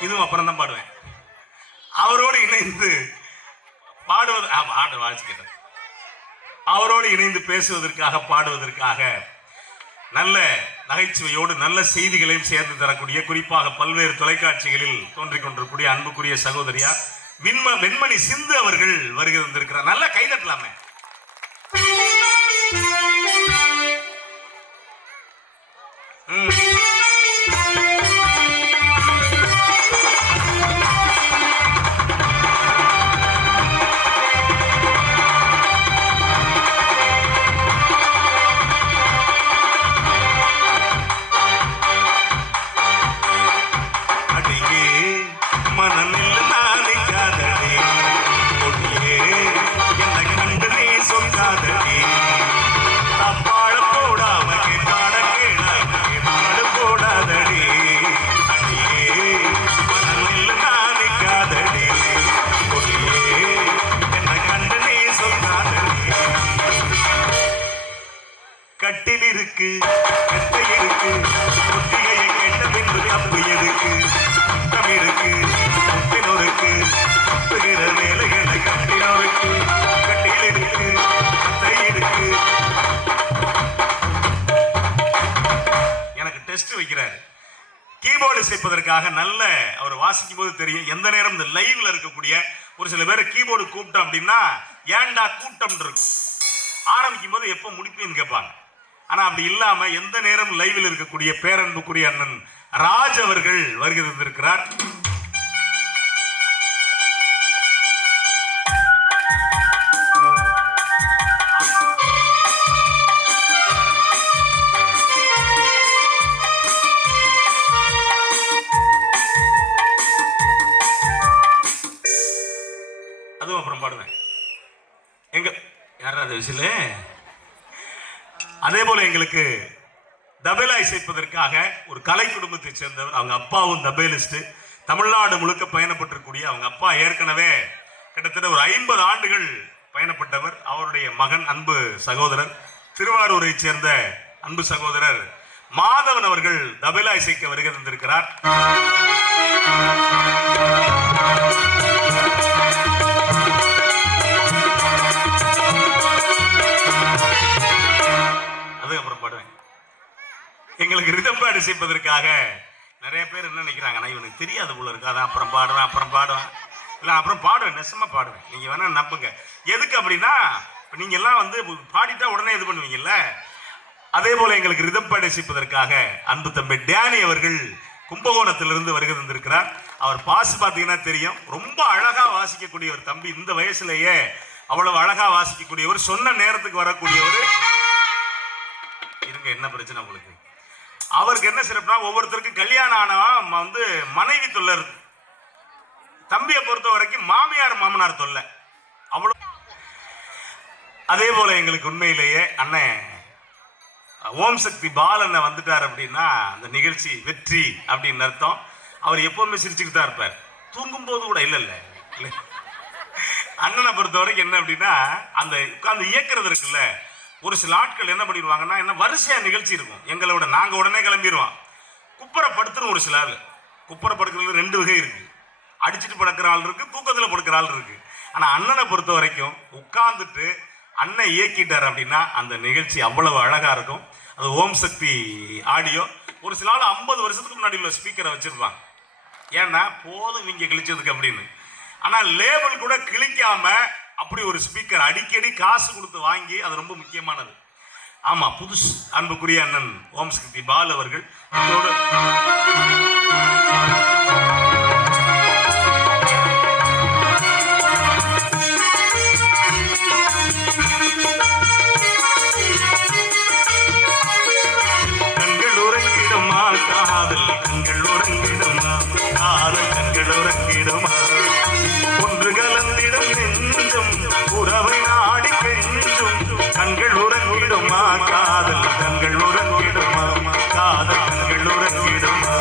இதுவும் அப்புறம் தான் பாடுவேன். அவரோடு இணைந்து பாடுவது, அவரோடு இணைந்து பேசுவதற்காக பாடுவதற்காக நல்ல நகைச்சுவையோடு நல்ல செய்திகளையும் சேர்ந்து தரக்கூடிய, குறிப்பாக பல்வேறு தொலைக்காட்சிகளில் தோன்றிக் கொண்டிருக்கூடிய அன்புக்குரிய சகோதரியார் வெண்மணி சிந்து அவர்கள் வருகை தந்திருக்கிறார். நல்ல கைதட்டலாமே. கட்டில் இருக்கு, கட்டை இருக்கு, ஒத்திகையை கேட்ட பின்பு தப்பு எதுக்கு? முத்தம் இருக்கு, முத்தினோருக்கு தப்புகிற வேலைகளை கட்டினோருக்கு. கட்டில் இருக்கு, கட்டை இருக்கு. எனக்கு டெஸ்ட் வைக்கிறாரு. கீபோர்டு சேர்ப்பதற்காக நல்ல அவர் வாசிக்கும் போது தெரியும். எந்த நேரம் இந்த லைவ்ல இருக்கக்கூடிய ஒரு சில பேர் கீபோர்டு கூப்பிட்டோம் அப்படின்னா ஏன்டா கூட்டம் இருக்கும், ஆரம்பிக்கும் போது எப்போ முடிப்பேன்னு கேட்பாங்க. ஆனா அப்படி இல்லாம எந்த நேரம் லைவில் இருக்கக்கூடிய பேரன்புக்குரிய அண்ணன் ராஜ் அவர்கள் வருகை தந்திருக்கிறார். அதுவும் அப்புறம் பாடுவேன். எங்க யாராவது விசில. அதே போல எங்களுக்கு தபேலா இசைப்பதற்காக ஒரு கலை குடும்பத்தை சேர்ந்தவர், அவங்க அப்பாவும் தபேலிஸ்ட், தமிழ்நாடு முழுக்க பயணப்பட்டிருக்கூடிய அவங்க அப்பா ஏற்கனவே கிட்டத்தட்ட ஒரு 50 ஆண்டுகள் பயணப்பட்டவர். அவருடைய மகன் அன்பு சகோதரர் திருவாரூரை சேர்ந்த அன்பு சகோதரர் மாதவன் அவர்கள் தபேலா இசைக்க வருகை தந்திருக்கிறார். எங்களுக்கு ரிதம்பேடு செய்வதற்காக நிறைய பேர் என்ன நினைக்கிறாங்க, நான் இவனுக்கு தெரியாது போல இருக்கு, அதான் அப்புறம் பாடுவேன் இல்லை அப்புறம் பாடுவேன், நெசமா பாடுவேன், நீங்கள் வேணா நம்புங்க. எதுக்கு அப்படின்னா நீங்கள் எல்லாம் வந்து பாடிட்டா உடனே இது பண்ணுவீங்கல்ல. அதே போல எங்களுக்கு ரிதம்பேடு செய்வதற்காக அன்பு தம்பி டேனி அவர்கள் கும்பகோணத்திலிருந்து வருகை தந்திருக்கிறார். அவர் பாசி பார்த்தீங்கன்னா தெரியும், ரொம்ப அழகா வாசிக்கக்கூடிய ஒரு தம்பி, இந்த வயசுலேயே அவ்வளவு அழகா வாசிக்கக்கூடியவர், சொன்ன நேரத்துக்கு வரக்கூடியவர். இருங்க, என்ன பிரச்சனை உங்களுக்கு? அவருக்கு என்ன சிறப்புனா, ஒவ்வொருத்தருக்கும் கல்யாணம் ஆனா வந்து மனைவி தொல்லை இருக்கு, தம்பியை பொறுத்த வரைக்கும் மாமியார் மாமனார் தொல்லை அவ்வளவு. அதே போல எங்களுக்கு உண்மையிலேயே அண்ணன் ஓம் சக்தி பாலனை வந்துட்டார் அப்படின்னா அந்த நிகழ்ச்சி வெற்றி அப்படின்னு அர்த்தம். அவர் எப்பவுமே சிரிச்சுக்கிட்டு தான் இருப்பார், தூங்கும் போது கூட. இல்லை அண்ணனை பொறுத்த வரைக்கும் என்ன அப்படின்னா, அந்த உட்கார்ந்து இயக்கிறது இருக்குல்ல, ஒரு சில ஆட்கள் என்ன பண்ணிடுவாங்கன்னா, என்ன வரிசையா நிகழ்ச்சி இருக்கும் எங்களோட, நாங்கள் உடனே கிளம்பிடுவோம். குப்பரை படுத்துரும் ஒரு சில ஆள். குப்பரை படுக்கிறது 2 வகை இருக்கு, அடிச்சுட்டு படுக்கிற ஆள் இருக்கு, தூக்கத்தில் படுக்கிற ஆள் இருக்கு. ஆனால் அண்ணனை பொறுத்த வரைக்கும் உட்கார்ந்துட்டு அண்ணன் இயக்கிட்டார் அப்படின்னா அந்த நிகழ்ச்சி அவ்வளவு அழகா இருக்கும். அது ஓம் சக்தி ஆடியோ. ஒரு சில ஆள் 50 வருஷத்துக்கு முன்னாடி உள்ள ஸ்பீக்கரை வச்சிருப்பாங்க, ஏன்னா போதும் இங்கே கிழிச்சதுக்கு அப்படின்னு. ஆனால் லேபிள் கூட கிழிக்காம அப்படி ஒரு ஸ்பீக்கர் அடிக்கடி காசு கொடுத்து வாங்கி, அது ரொம்ப முக்கியமானது. ஆமா, புதுசு அன்புக்குரிய அண்ணன் ஓம் சக்தி பால் அவர்கள் கண்கள் உறங்கிடுமா காதல், கண்கள் உறங்கிடுமா காதல், கண்கள் உறங்கிடுமா ஒன்று கலந்திடும் நெஞ்சம் உறவை நாடி கெஞ்சும், கண்கள் உறங்கிடுமா காதல், கண்கள் உறங்கிடுமா காதல், கண்கள் உறங்கிடுமா.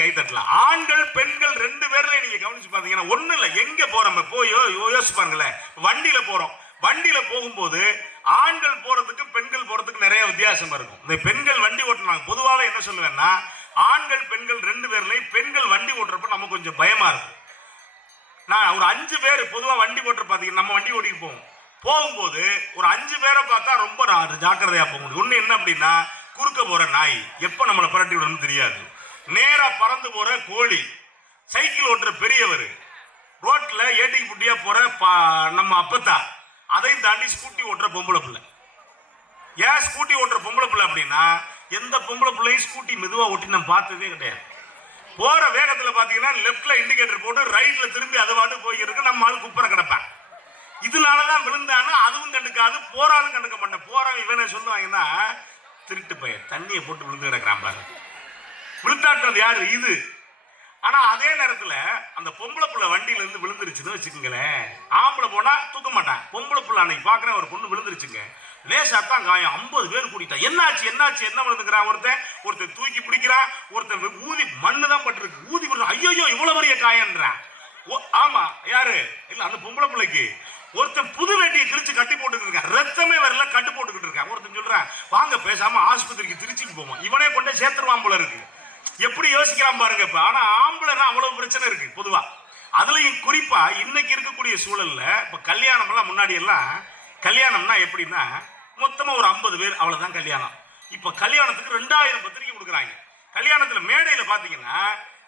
கை தட்டலாம். ஆண்கள் பெண்கள் 2 பேர்ல நீங்க கவனிச்சு பாத்தீங்கன்னா ஒண்ணு இல்ல, எங்க போறோம் போயோ யோசிச்சு பாருங்களேன். வண்டியில போறோம், வண்டியில போகும்போது ஆண்கள் போறதுக்கு பெண்கள் போறதுக்கு நிறைய வித்தியாசம் இருக்கும். இந்த பெண்கள் வண்டி ஓட்டுனாங்க, பொதுவாக என்ன சொல்லுவேன்னா, ஆண்கள் பெண்கள் 2 பேர்லையும் பெண்கள் வண்டி ஓட்டுறப்ப நம்ம கொஞ்சம் பயமா இருக்கும். நான் ஒரு 5 பேர் பொதுவா வண்டி ஓட்டுற பாத்தீங்கன்னா, நம்ம வண்டி ஓட்டிட்டு போவோம், போகும்போது ஒரு 5 பேரை பார்த்தா ரொம்ப ஜாக்கிரதையா போக முடியும். ஒண்ணு என்ன அப்படின்னா, குறுக்க போற நாய் எப்ப நம்மளை பரட்டி விடணும்னு தெரியாது. நேரா பறந்து போற கோழி, சைக்கிள் ஓட்டுற பெரியவர், ரோட்ல ஏட்டிக்கு புட்டியா போற நம்ம அப்பத்தா, அதையும் தாண்டி ஸ்கூட்டி ஓட்டுற பொம்பளை பிள்ளை. ஏன் ஸ்கூட்டி ஓட்டுற பொம்பளை பிள்ளை அப்படின்னா, எந்த பொம்பளை பிள்ளையும் ஸ்கூட்டி மெதுவா ஓட்டி நான் பார்த்ததே கிடையாது. போற வேகத்துல பாத்தீங்கன்னா லெப்ட்ல இண்டிகேட்டர் போட்டு ரைட்ல திரும்பி அது பாட்டு போயிருக்கு, நம்ம ஆள் குப்பரை கிடப்பேன். இதனாலதான் விழுந்தானா அதுவும் கண்டுக்காது, போறாலும் கண்டுக்க மாட்டேன். போறவன் இவனை சொல்லுவாங்கன்னா, திருட்டு பையன் தண்ணியை போட்டு விழுந்து கிடக்கிறான் பாரு. விழுத்தாட்டுறது யாரு இது? ஆனா அதே நேரத்துல அந்த பொம்பளை புள்ள வண்டியில இருந்து விழுந்துருச்சுன்னு வச்சுக்கோங்களேன், ஆம்பளை போனா தூக்க மாட்டான். பொம்பளை புள்ள அன்னைக்கு பாக்குறேன் ஒரு பொண்ணு விழுந்துருச்சுங்க, லேசாத்தான் காயம், 50 பேர் கூட்டிட்டா. என்னாச்சு என்னாச்சு என்ன விழுந்துக்கிறான்? ஒருத்தன் தூக்கி பிடிக்கிறான், ஒருத்தன் ஊதி மண்ணு தான் பட்டிருக்கு, ஊதி விடுறான். ஐயோ இவ்வளவு பெரிய காயன்றான். ஆமா யாரு? இல்ல அந்த பொம்பளை பிள்ளைக்கு ஒருத்தன் புது வேட்டியை கிழிச்சு கட்டி போட்டுக்கிட்டு இருக்கான், ரத்தமே வரல, கட்டு போட்டுக்கிட்டு இருக்கான். ஒருத்தன் சொல்றான், வாங்க பேசாம ஆஸ்பத்திரிக்கு திருச்சிக்கு போவோம், இவனே கொண்டே சேர்த்துருவான் போல இருக்கு. எப்படி யோசிக்கிறான் பாருங்க. ஆனா ஆம்பளைனா அவ்வளவு பிரச்சனை இருக்கு பொதுவா. அதுலயும் குறிப்பா இன்னைக்கு இருக்கக்கூடிய சூழல்ல இப்ப கல்யாணம் எல்லாம், முன்னாடி எல்லாம் கல்யாணம்னா எப்படின்னா மொத்தமா ஒரு 50 பேர் அவ்வளவுதான் கல்யாணம். இப்ப கல்யாணத்துக்கு 2000 பத்திரிக்கை கொடுக்குறாங்க. கல்யாணத்துல மேடையில பாத்தீங்கன்னா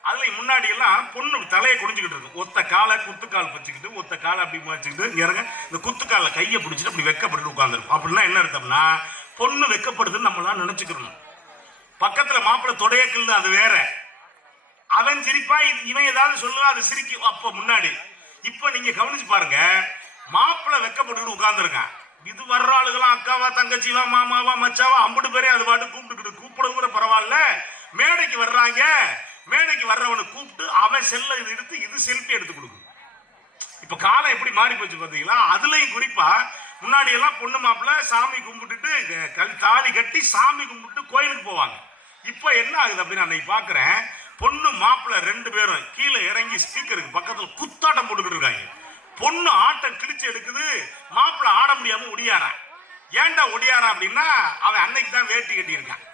அதுல முன்னாடி எல்லாம் பொண்ணு தலையை குடிஞ்சுக்கிட்டு இருக்கும், ஒத்த காலை குத்துக்கால் வச்சுக்கிட்டு, ஒத்த காலை அப்படி வச்சுக்கிட்டு இறங்க, இந்த குத்துக்கால கையை பிடிச்சிட்டு அப்படி வெக்கப்பட்டு உட்காந்துருக்கும். அப்படின்னா என்ன அர்த்தம்னா, பொண்ணு வெக்கப்படுதுன்னு நம்மளாம் நினைச்சுக்கணும். பக்கத்துல மாப்பிள்ளை தொடையக்கல், அது வேற. அவன் சிரிப்பா, இவன் ஏதாவது சொல்லுவா, அது சிரிக்கும். அப்ப முன்னாடி இப்ப நீங்க கவனிச்சு பாருங்க, மாப்பிள்ளை வெக்கப்பட்டு உட்கார்ந்துருக்கான். இது வர்ற ஆளுகளாம் அக்காவா தங்கச்சிவா மாமாவா மச்சாவா 50 பேரே அது பாட்டு கூப்பிட்டு கூப்பிடுறது கூட பரவாயில்ல. மேடைக்கு வர்றாங்க, மேடைக்கு வர்றவனை கூப்பிட்டு அவன் செல்ல இது எடுத்து இது செல்ஃபி எடுத்து கொடுக்கும். இப்ப காலம் எப்படி மாறி போச்சு பாத்தீங்களா? அதுலயும் குறிப்பா முன்னாடி எல்லாம் பொண்ணு மாப்பிள்ள சாமி கும்பிட்டுட்டு தாலி கட்டி சாமி கும்பிட்டு கோயிலுக்கு போவாங்க. இப்ப என்ன ஆகுது அப்படின்னு அன்னைக்கு பாக்குறேன், பொண்ணு மாப்பிள்ள 2 பேரும் கீழே இறங்கி ஸ்பீக்கருக்கு பக்கத்துல குத்தாட்டம் போட்டுக்கிட்டு இருக்காங்க. பொண்ணு ஆட்டம் கிழிச்சு எடுக்குது, மாப்பிள்ள ஆட முடியாம ஒடியாரான். ஏன்டா ஒடியாரான் அப்படின்னா, அவன் அன்னைக்கு தான் வேட்டி கட்டி இருக்கான்.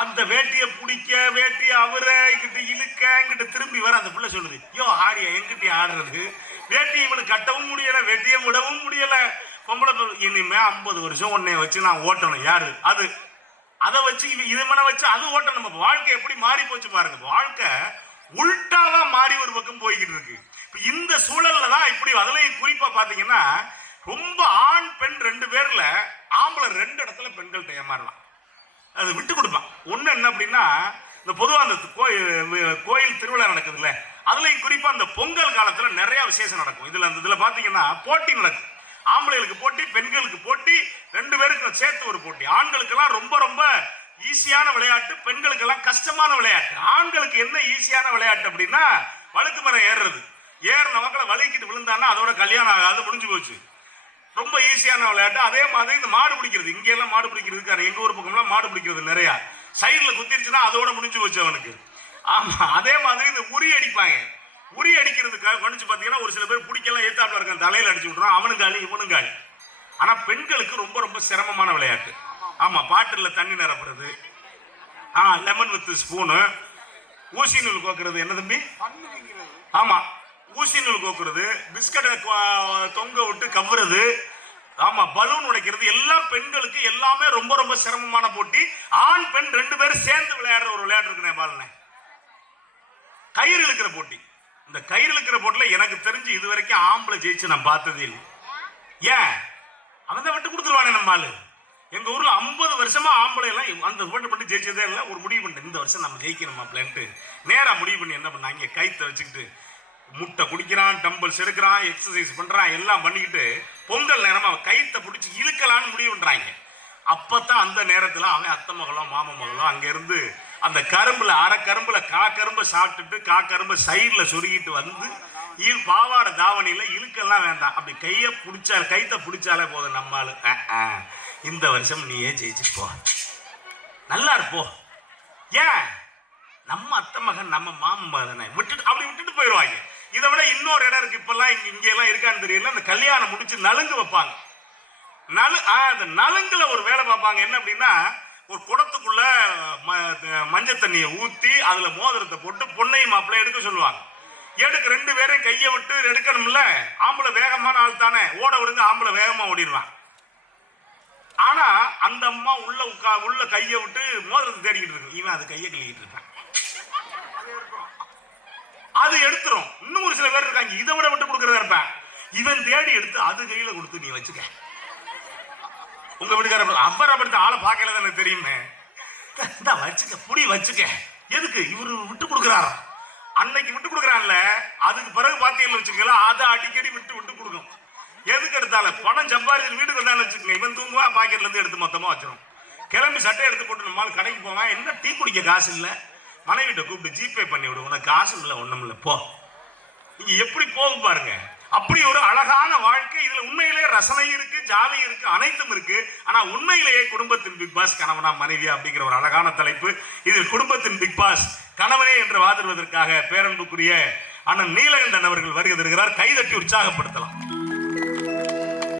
அந்த வேட்டியை பிடிக்க, வேட்டியை அவரை இங்கிட்டு இழுக்க, இங்கிட்டு திரும்பி வர அந்த பிள்ளை சொல்லுது, யோ ஆடியா எங்கிட்ட ஆடுறது, வேட்டி இவனுக்கு கட்டவும் முடியல, வேட்டியை விடவும் முடியல. பொம்பளை இனிமே 50 வருஷம் உன்னைய வச்சு நான் ஓட்டணும். யாரு அது? அதை வச்சு இது மன வச்சு அது ஓட்டணும். நம்ம வாழ்க்கை எப்படி மாறி போச்சு பாருங்க. வாழ்க்கை உள்டாவா மாறி ஒரு பக்கம் போய்கிட்டு இருக்கு. இந்த சூழல்ல தான் இப்படி. அதுலயும் குறிப்பா பாத்தீங்கன்னா, ரொம்ப ஆண் பெண் 2 பேர்ல ஆம்பளை 2 இடத்துல பெண்கள்கிட்ட ஏமாறலாம். அது விட்டு கொடுப்பான். ஒண்ணு என்ன அப்படின்னா, இந்த பொதுவா அந்த கோயில் திருவிழா நடக்குதுல்ல, அதுலயும் குறிப்பா அந்த பொங்கல் காலத்துல நிறைய விசேஷம் நடக்கும். இதுல பாத்தீங்கன்னா போட்டி நடக்கும். ஆம்பளைகளுக்கு போட்டி, பெண்களுக்கு போட்டி, 2 பேருக்கு சேர்த்து ஒரு போட்டி. ஆண்களுக்கெல்லாம் ரொம்ப ரொம்ப ஈஸியான விளையாட்டு, பெண்களுக்கெல்லாம் கஷ்டமான விளையாட்டு. ஆண்களுக்கு என்ன ஈஸியான விளையாட்டு அப்படின்னா, வழுக்கு மரம் ஏறுறது. ஏறின மக்களை வலிக்கிட்டு விழுந்தான்னா அதோட கல்யாணம் ஆகாது, முடிஞ்சு போச்சு. ரொம்ப ஈஸியான விளையாட்டு. அதே மாதிரி இந்த மாடு பிடிக்கிறது, இங்க எல்லாம் மாடு பிடிக்கிறது, எங்க ஊர் பக்கம்லாம் மாடு பிடிக்கிறது நிறைய. சைடுல குத்திருச்சுன்னா அதோட முடிஞ்சு போச்சு அவனுக்கு. ஆமா, அதே மாதிரி இந்த உரி அடிப்பாங்க. உரி அடிக்கிறதுக்காக கணிச்சு பாத்தீங்கன்னா ஒரு சில பேர் பிடிக்கலாம், ஏத்தாப்புல இருக்க தலையில அடிச்சு விட்டுறான், அவனும் காலி இவனும் காலி. ஆனா பெண்களுக்கு ரொம்ப ரொம்ப சிரமமான விளையாட்டு. ஆமா, பாட்டில தண்ணி நிரப்புறது, லெமன் வித் ஸ்பூனு, ஊசி நூல் கோக்குறது. என்ன தம்பி? ஆமா, ஊசி நூல் கோக்குறது, பிஸ்கட்டை தொங்க விட்டு கவ்வுறது, ஆமா பலூன் உடைக்கிறது, எல்லாம் பெண்களுக்கு எல்லாமே ரொம்ப ரொம்ப சிரமமான போட்டி. ஆண் பெண் 2 பேரும் சேர்ந்து விளையாடுற ஒரு விளையாட்டு இருக்குனே பாருங்க, கயிறு இழுக்கிற போட்டி. இந்த கயிறு இழுக்கிற போட்டில எனக்கு தெரிஞ்சு இது வரைக்கும் ஆம்பளை ஜெயிச்சு நான் பார்த்ததே இல்லை. ஏன்? அவன் தான் விட்டு கொடுத்துருவானே நம்ம ஆளு. எங்க ஊர்ல 50 வருஷமா ஆம்பளை எல்லாம் அந்த போட்டு பண்ணி ஜெயிச்சதே இல்லை. ஒரு முடிவு பண்ணிட்டு இந்த வருஷம் நம்ம ஜெயிக்கணும் மாப்பிள்ளன்ட்டு நேரா முடிவு பண்ணி என்ன பண்ணாங்க, கைத்தை வச்சுக்கிட்டு முட்டை குடிக்கிறான், டம்பிள்ஸ் எடுக்கிறான், எக்ஸசைஸ் பண்றான், எல்லாம் பண்ணிக்கிட்டு பொங்கல் நேரமா கைத்தை பிடிச்சி இழுக்கலான்னு முடிவு பண்றாங்க. அப்பதான் அந்த நேரத்துல அவன் அத்தை மகளோ மாமா மகளோ அங்க இருந்து அந்த கரும்புல அரை கரும்புல கரும்பை சாப்பிட்டுட்டு கரும்பை சைட்ல சொருகிட்டு வந்து பாவாடை தாவணியில இழுக்கெல்லாம் வேண்டாம், அப்படி கைத்தை பிடிச்சாலே போதும் நம்மால. இந்த வருஷம் நீயே ஜெயிச்சு போ, நல்லா இருப்போ. ஏன்? நம்ம அத்தை மகன் நம்ம மாமன் மகனை விட்டுட்டு அப்படி விட்டுட்டு போயிடுவாங்க. இதை விட இன்னொரு இடம் இருக்கு, இப்பெல்லாம் இங்க எல்லாம் இருக்கான்னு தெரியல, அந்த கல்யாணம் முடிச்சு நலுங்கு வைப்பாங்க. அந்த நலுங்குல ஒரு வேலை பார்ப்பாங்க. என்ன அப்படின்னா, ஒரு குடத்துக்குள்ள மஞ்சள் தண்ணியை ஊத்தி அதுல மோதிரத்தை போட்டு பொண்ணையும் மாப்பிள்ளை எடுக்க சொல்லுவாங்க. எடுக்க 2 பேரையும் கையை விட்டு எடுக்கணும்ல. ஆம்பளை வேகமான ஆள் தானே, ஓட விடுங்க, ஆம்பளை வேகமா ஓடிடுவான். ஆனா அந்த அம்மா உள்ள கையை விட்டு மோதிரத்தை தேடிக்கிட்டு இருக்கு. இவன் அது கையை கிள்ளிக்கிட்டு இருக்கான். அது எடுத்துரும். இன்னும் ஒரு சில பேர் இருக்காங்க இதை விட விட்டு கொடுக்கறதா இருப்பேன். இவன் தேடி எடுத்து அது கையில கொடுத்து நீ வச்சுக்க. உங்க வீட்டுக்கார அவர் அப்படி ஆளை பார்க்கல தானே தெரியுமே. வச்சுக்க புடி வச்சுக்க. எதுக்கு இவரு விட்டு கொடுக்குறாரு? அன்னைக்கு விட்டு கொடுக்குறான்ல, அதுக்கு பிறகு பாத்தீங்கன்னு வச்சுக்கலாம் அதை அடிக்கடி விட்டு கொடுக்கும். எதுக்கு எடுத்தாலும் பணம் சம்பாதிச்சு வீட்டுக்கு வந்தான்னு வச்சுக்கோங்க, இவன் தூங்குவான், பாக்கெட்ல இருந்து எடுத்து மொத்தமா வச்சிடும். கிளம்பி சட்டை எடுத்து போட்டு நம்மளால கடைக்கு போவான். என்ன டீ குடிக்க காசு இல்லை, மனைவிட்ட கூப்பிட்டு ஜிபே பண்ணி விடு, உனக்கு காசு இல்லை ஒண்ணும் இல்லை போ. நீங்க எப்படி போகும் பாருங்க. அப்படி ஒரு அழகான வாழ்க்கை. இதுல உண்மையிலேயே ரசனை இருக்கு, ஜாலி இருக்கு, அனைத்தும் இருக்கு. ஆனா உண்மையிலேயே குடும்பத்தின் பிக் பாஸ் கணவனா மனைவியா அப்படிங்கிற ஒரு அழகான தலைப்பு. இதில் குடும்பத்தின் பிக் பாஸ் கணவனே என்று வாதிடுவதற்காக பேரன்புக்குரிய அண்ணன் நீலகண்டன் அவர்கள் வருகை தருகிறார். கைதட்டி உற்சாகப்படுத்தலாம்.